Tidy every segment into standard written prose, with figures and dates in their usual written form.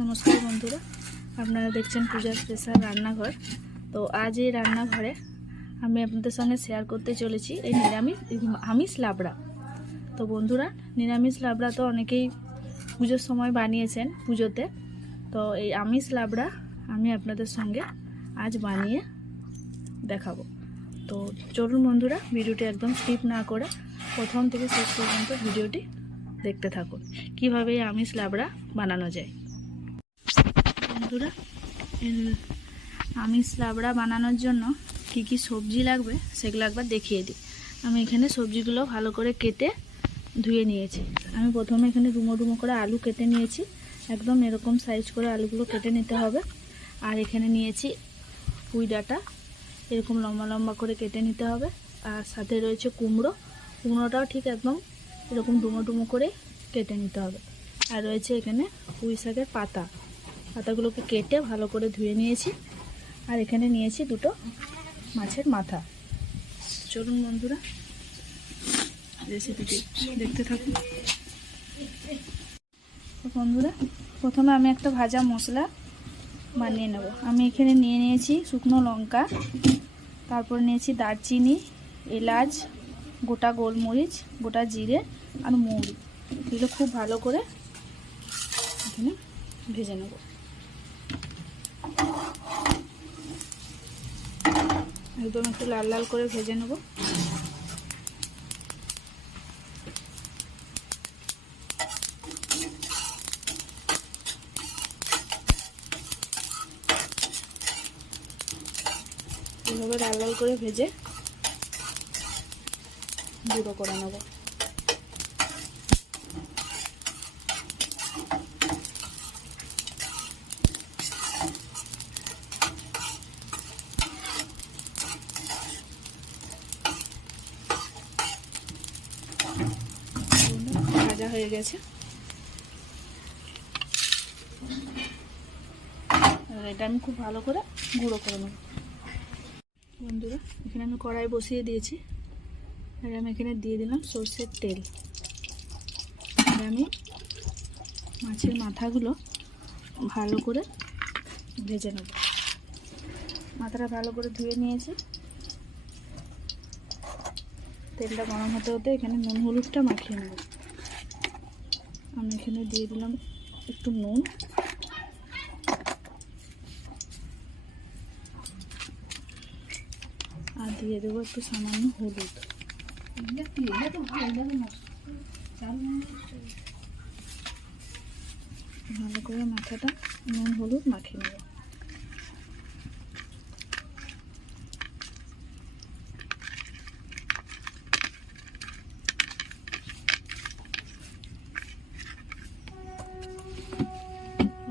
নমস্কার বন্ধুরা, আপনারা দেখছেন পূজার স্পেশাল রান্নাঘর। তো আজ এই রান্নাঘরে আমি আপনাদের সঙ্গে শেয়ার করতে চলেছি এই আমিষ লাবড়া। তো বন্ধুরা, নিরামিষ লাবড়া তো অনেকেই পুজোর সময় বানিয়েছেন পুজোতে। তো এই আমিষ লাবড়া আমি আপনাদের সঙ্গে আজ বানিয়ে দেখাবো। তো চলুন বন্ধুরা, ভিডিওটি একদম স্কিপ না করে প্রথম থেকে শেষ পর্যন্ত ভিডিওটি দেখতে থাকুন কীভাবে এই আমিষ লাবড়া বানানো যায়। বন্ধুরা, আমিষ লাবড়া বানানোর জন্য কি কি সবজি লাগবে সেগুলো একবার দেখিয়ে দিই। আমি এখানে সবজিগুলো ভালো করে কেটে ধুয়ে নিয়েছি। আমি প্রথমে এখানে ডুমো ডুমো করে আলু কেটে নিয়েছি, একদম এরকম সাইজ করে আলুগুলো কেটে নিতে হবে। আর এখানে নিয়েছি পুঁই ডাঁটা, এরকম লম্বা লম্বা করে কেটে নিতে হবে। আর সাথে রয়েছে কুমড়োটাও ঠিক একদম এরকম ডুমো ডুমো করে কেটে নিতে হবে। আর রয়েছে এখানে পুঁই শাকের পাতাগুলোকে কেটে ভালো করে ধুয়ে নিয়েছি। আর এখানে নিয়েছি দুটো মাছের মাথা। চলুন বন্ধুরা, রেসিপিটি দেখতে থাকুন। তো বন্ধুরা, প্রথমে আমি একটা ভাজা মশলা বানিয়ে নেব। আমি এখানে নিয়ে নিয়েছি শুকনো লঙ্কা, তারপর নিয়েছি দারচিনি, এলাচ, গোটা গোলমরিচ, গোটা জিরে আর মৌরি। এগুলো খুব ভালো করে এখানে ভেজে নেব। একদম একটু লাল লাল করে ভেজে নেব। এইভাবে লাল লাল করে ভেজে গুঁড়ো করে নেব। ভাজা হয়ে গেছে। এটা আমি খুব ভালো করে গুঁড়ো করে নেব। বন্ধুরা, এখানে আমি কড়াই বসিয়ে দিয়েছি। আর আমি এখানে দিয়ে দিলাম সরষের তেল। আর আমি মাছের মাথাগুলো ভালো করে ভেজে নেব। মাথাটা ভালো করে ধুয়ে নিয়েছি। তেলটা গরম হতে হতে এখানে নুন হলুদটা মাখিয়ে নেব। আমি এখানে দিয়ে দিলাম একটু নুন, আর দিয়ে দেবো একটু সামান্য হলুদ। ভালো করে মাথাটা নুন হলুদ মাখিয়ে নেব।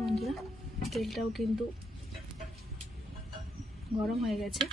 বন্ধুরা, তেলটাও কিন্তু গরম হয়ে গেছে।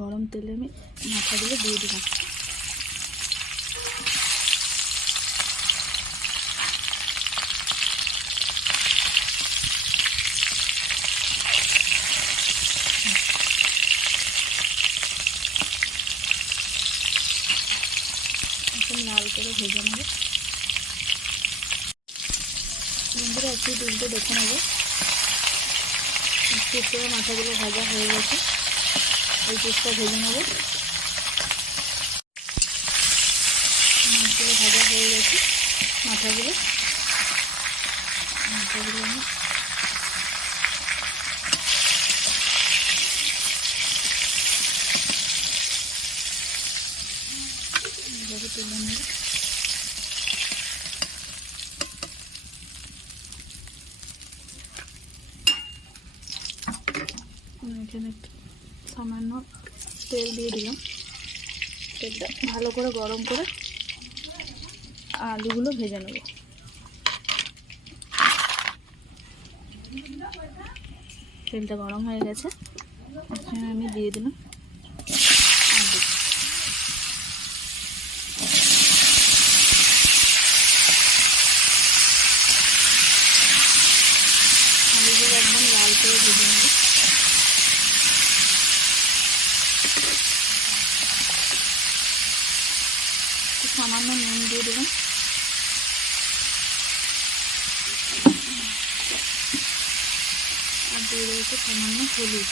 গরম তেলে আমি মাথাগুলো দিয়ে দিলাম। একদম লাল করে ভেজে নেব। বন্ধুরা, একটু তুলতে দেখে নেব। একটু করে মাথাগুলো ভাজা হয়ে গেছে। এই পিসটা ভেজে নেব। মাছগুলো ভাজা হয়ে গেছে। মাথাগুলো আমি এইভাবে তুলে নেব। এখানে সামান্য তেল দিয়ে দিলাম। তেলটা ভালো করে গরম করে আলুগুলো ভেজে নেব। তেলটা গরম হয়ে গেছে। এখানে আমি দিয়ে দিলাম আলু। আলুগুলো একদম লাল করে ভেজে নেব। সামান্য নুন দিয়ে দিলাম। দিয়ে দেবো একটু সামান্য হলুদ।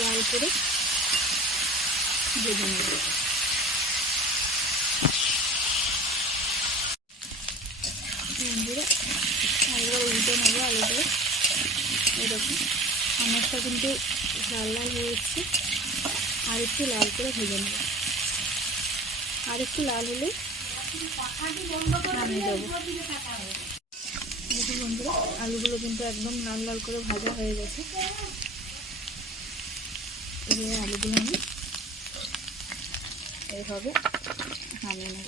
লাল করে ভেজে নেব। বন্ধুরা আলুগুলো উল্টে নেবো। আলুগুলো এরকম আমারটা কিন্তু লাল লাল হয়ে এসছে, আর একটু লাল করে ভেজে নেব। আর একটু লাল হলে নামিয়ে দেবো। দেখুন বন্ধুরা আলুগুলো কিন্তু একদম লাল লাল করে ভাজা হয়ে গেছে। এবারে আলুগুলো আমি এইভাবে নামিয়ে নেব।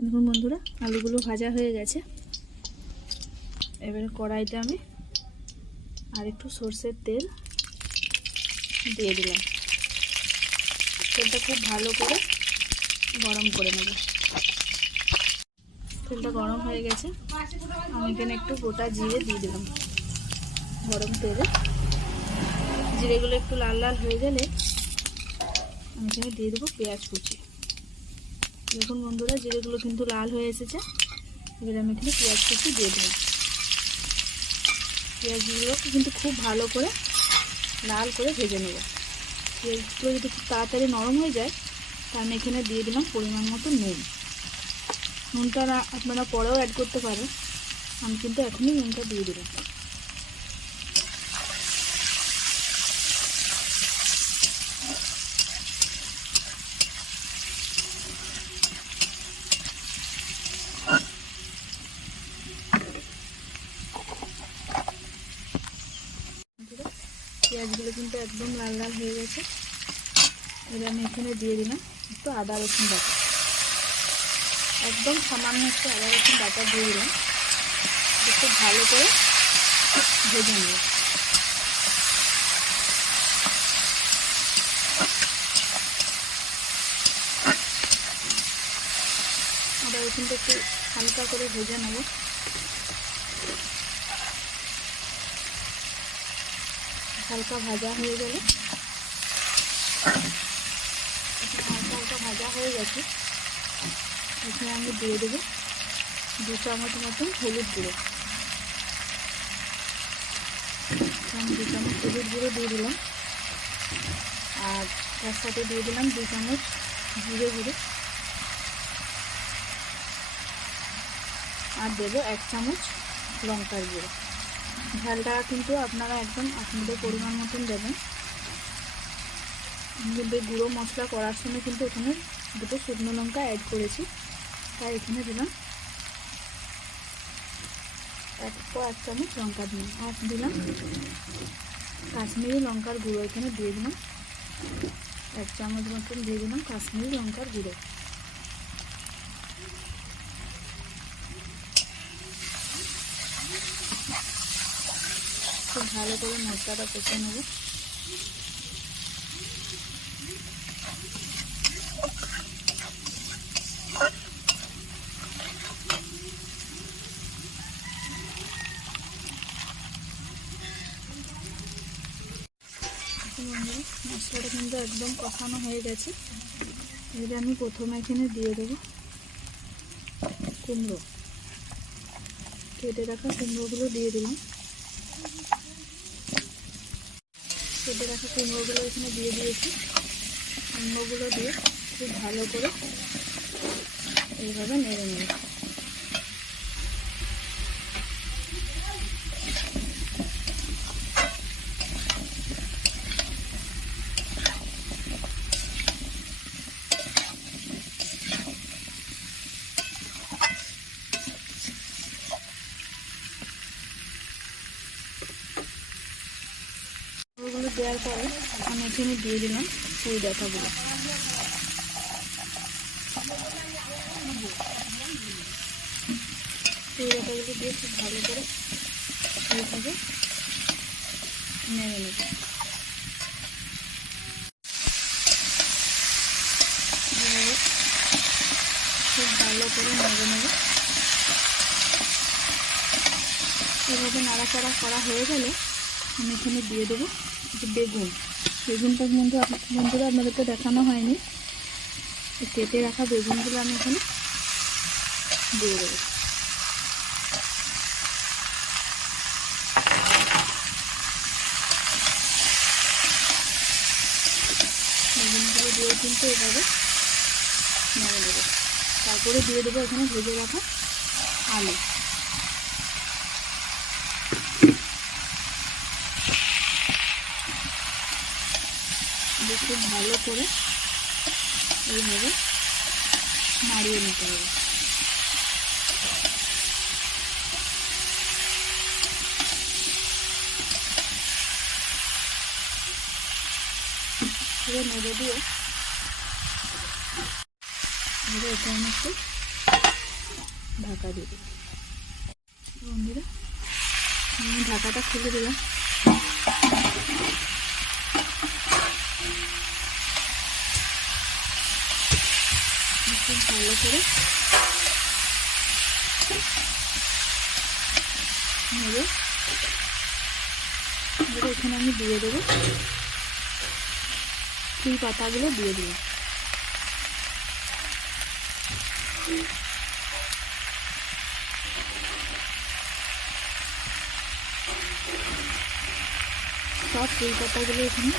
দেখুন বন্ধুরা আলুগুলো ভাজা হয়ে গেছে। এবারে কড়াইতে আমি আর একটু সরষের তেল দিয়ে দিলাম। তেলটা খুব ভালো করে গরম করে নেব। তেলটা গরম হয়ে গেছে, আমি এখানে একটু গোটা জিরে দিয়ে দিলাম গরম তেলে। জিরেগুলো একটু লাল লাল হয়ে গেলে আমি এখানে দিয়ে দেবো পেঁয়াজ কুচি। দেখুন বন্ধুরা জিরেগুলো কিন্তু লাল হয়ে এসেছে। এবার আমি এখানে পেঁয়াজ কুচি দিয়ে দিলাম। পেঁয়াজগুলো কিন্তু খুব ভালো করে লাল করে ভেজে নেব। পেঁয়াজগুলো যদি খুব তাড়াতাড়ি নরম হয়ে যায় তা আমি এখানে দিয়ে দিলাম পরিমাণ মতো নুন। নুনটা আপনারা পরেও অ্যাড করতে পারেন, আমি কিন্তু এখনই নুনটা দিয়ে দিলাম। পেঁয়াজগুলো কিন্তু একদম লাল লাল হয়ে গেছে। এবার আমি এখানে দিয়ে দিলাম একটু আদা রসুন বাটা। একদম সামান্য একটু আদা রসুন বাটা দিয়ে দিলাম। একটু ভালো করে ভেজে নেব। আদা রসুনটা একটু হালকা করে ভেজে নেব। হালকা ভাজা হয়ে গেলে হালকা হালকা ভাজা হয়ে গেছে, এখানে আমি দিয়ে দেবো 2 চামচ মতন হলুদ গুঁড়ো। আমি 2 চামচ হলুদ গুঁড়ো দিয়ে দিলাম, আর তার সাথে দিয়ে দিলাম 2 চামচ জিরে গুঁড়ো, আর দেবো 1 চামচ লঙ্কার গুঁড়ো। ঝালটা কিন্তু আপনারা একদম আপনাদের পরিমাণ মতন দেবেন। কিন্তু গুঁড়ো মশলা করার সময় কিন্তু এখানে 2টো শুকনো লঙ্কা অ্যাড করেছি, তাই এখানে দিলাম 1 চামচ লঙ্কা দিলাম। আর দিলাম কাশ্মীরি লঙ্কার গুঁড়ো, এখানে দিয়ে দিলাম 1 চামচ মতন দিয়ে দিলাম কাশ্মীরি লঙ্কার গুঁড়ো। খুব ভালো করে মশলাটা কষে নেব। মশলাটা কিন্তু একদম কষানো হয়ে গেছে। এবারে আমি প্রথমে এখানে দিয়ে দেবো কুমড়ো। কেটে রাখা কুমড়োগুলো দিয়ে দিলাম। কেটে রাখা কুমড়োগুলো এখানে দিয়ে দিয়েছি। কুমড়োগুলো দিয়ে খুব ভালো করে এইভাবে নেড়ে নেব। ওগুলো দেওয়ার পরে আমি এখানে দিয়ে দিলাম পুঁই ডাঁটাগুলো। পুঁই ডাঁটাগুলো দিয়ে খুব ভালো করে এইভাবে নেড়ে নেব। করে নেড়ে নেবে। এভাবে নাড়াচাড়া করা হয়ে গেলে আমি এখানে দিয়ে দেবো বেগুন। বেগুনটা বন্ধুরা আপনাদেরকে দেখানো হয়নি, কেটে রাখা বেগুনগুলো আমি এখানে দিয়ে দেবো। বেগুনগুলো দিয়ে কিন্তু এভাবে নেড়ে দেবো। তারপরে দিয়ে দেবো এখানে ভেজে রাখা আলু। খুব ভালো করে এইভাবে নাড়িয়ে নিতে হবে। পুরো নেড়ে দিয়ে এবার এটা আমি একটু ঢাকা দিয়ে দেবো। বন্ধুরা আমি ঢাকাটা খুলে দিলাম। খুব ভালো করে নেড়ে এখানে আমি দিয়ে দেবো ফুল পাতাগুলো দিয়ে দিলাম। সব ফুল পাতাগুলো এখানে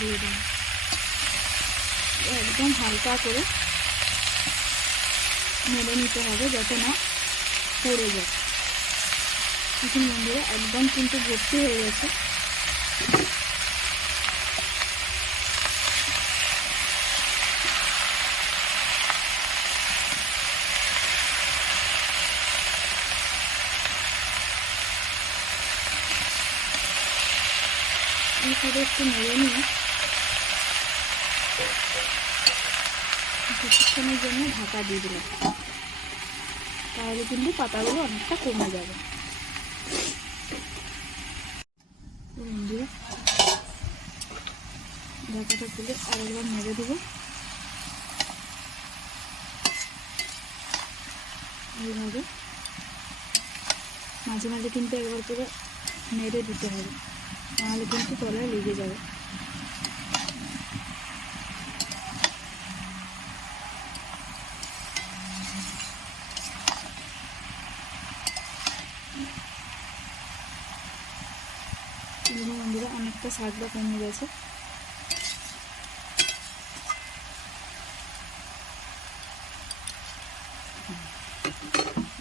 দিয়ে দিলাম। একদম হালকা করে নেড়ে নিতে হবে যাতে না পড়ে যায়। এখন বন্ধুরা একদম কিন্তু ভর্তি হয়ে গেছে। এইভাবে একটু নেড়ে নিয়ে কিছুক্ষণের জন্য ঢাকা দিয়ে দিলাম, তাহলে কিন্তু পাতাগুলো অনেকটা কমে যাবে। বন্ধুরা ঢাকাটা তুলে আরেকবার নেড়ে দেবো। এইভাবে মাঝে মাঝে কিন্তু একবার করে নেড়ে দিতে হবে, নাহলে কিন্তু তলায় লেগে যাবে। বন্ধুরা অনেকটা স্বাদটা কমে গেছে।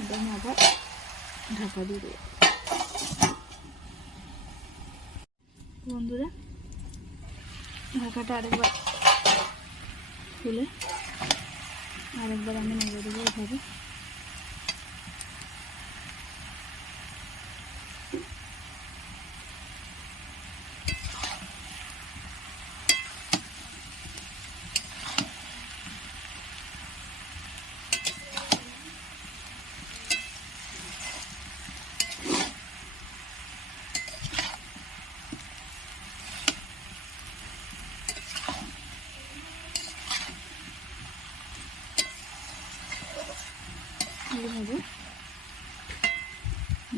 এটা আমি আবার ঢাকা দিয়ে দেবো। বন্ধুরা ঢাকাটা আরেকবার খুলে আরেকবার আমি নেড়ে দেবো এভাবে। এইভাবে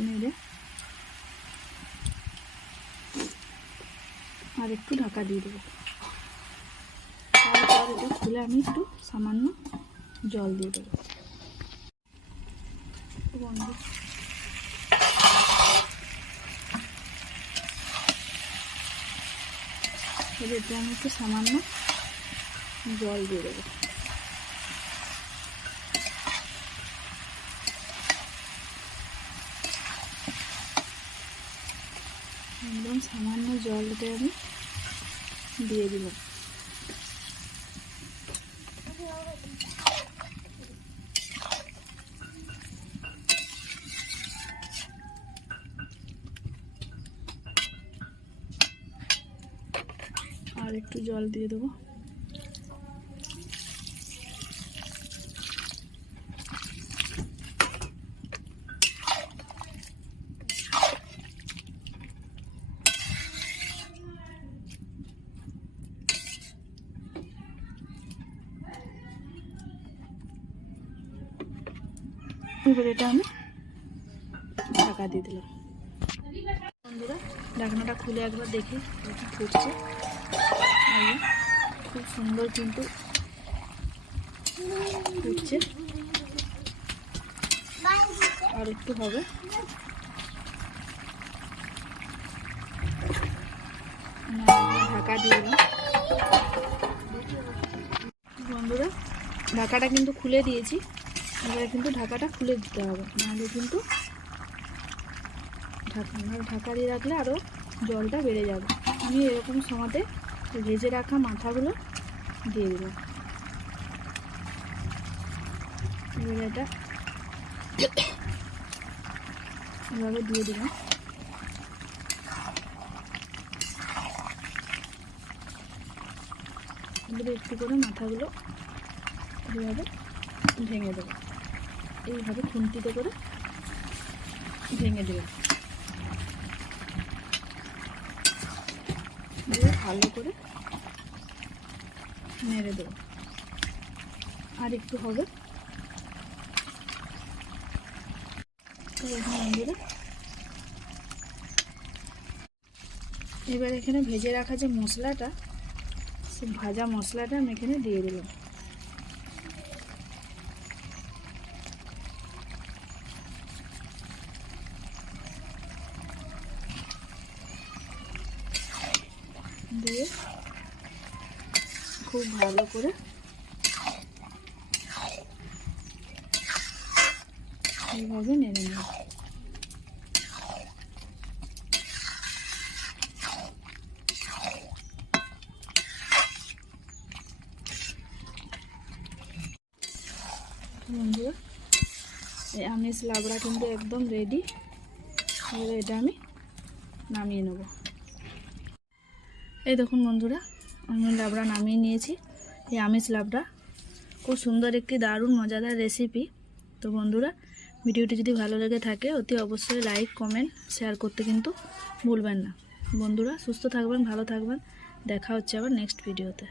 নেড়ে আর একটু ঢাকা দিয়ে দেবো। তারপর এটা খুলে আমি একটু সামান্য জল দিয়ে দেবো। বন্ধু এতে আমি একটু সামান্য জল দিয়ে দেবো। একদম সামান্য জলটা আমি দিয়ে দিলাম। আর একটু জল দিয়ে দেবো। এবার এটা আমি ঢাকা দিয়ে দিলাম। বন্ধুরা ঢাকনাটা খুলে একবার দেখি ফুটছে, খুব সুন্দর কিন্তু ফুটছে, আর একটু হবে। ঢাকা দিয়ে দিলাম। বন্ধুরা ঢাকাটা কিন্তু খুলে দিয়েছি, এবারে কিন্তু ঢাকাটা খুলে দিতে হবে, নাহলে কিন্তু ঢাকা দিয়ে রাখলে আরও জলটা বেড়ে যাবে। আমি এরকম সময়তে ভেজে রাখা মাথাগুলো দিয়ে দিলাম। এবারে এটা এভাবে দিয়ে দিলাম। এবারে একটু করে মাথাগুলো এভাবে ভেঙে দেবো, এইভাবে খুন্তিতে করে ভেঙে দেবো। দিয়ে ভালো করে নেড়ে দেবো, আর একটু হবে। এবার এখানে ভেজে রাখা যে মশলাটা, সেই ভাজা মশলাটা আমি এখানে দিয়ে দিলাম। দিয়ে খুব ভালো করে এইভাবে নেড়ে নেব। বন্ধুরা এই আমিষ লাবড়া কিন্তু একদম রেডি। এবার এটা আমি নামিয়ে নেব। এই দেখুন বন্ধুরা, আমি লাবড়া নামিয়ে নিয়েছি। এই আমিষ লাবড়া খুব সুন্দর একটি দারুণ মজাদার রেসিপি। তো বন্ধুরা ভিডিওটি যদি ভালো লেগে থাকে অতি অবশ্যই লাইক কমেন্ট শেয়ার করতে কিন্তু ভুলবেন না। বন্ধুরা সুস্থ থাকবেন, ভালো থাকবেন, দেখা হচ্ছে আবার নেক্সট ভিডিওতে।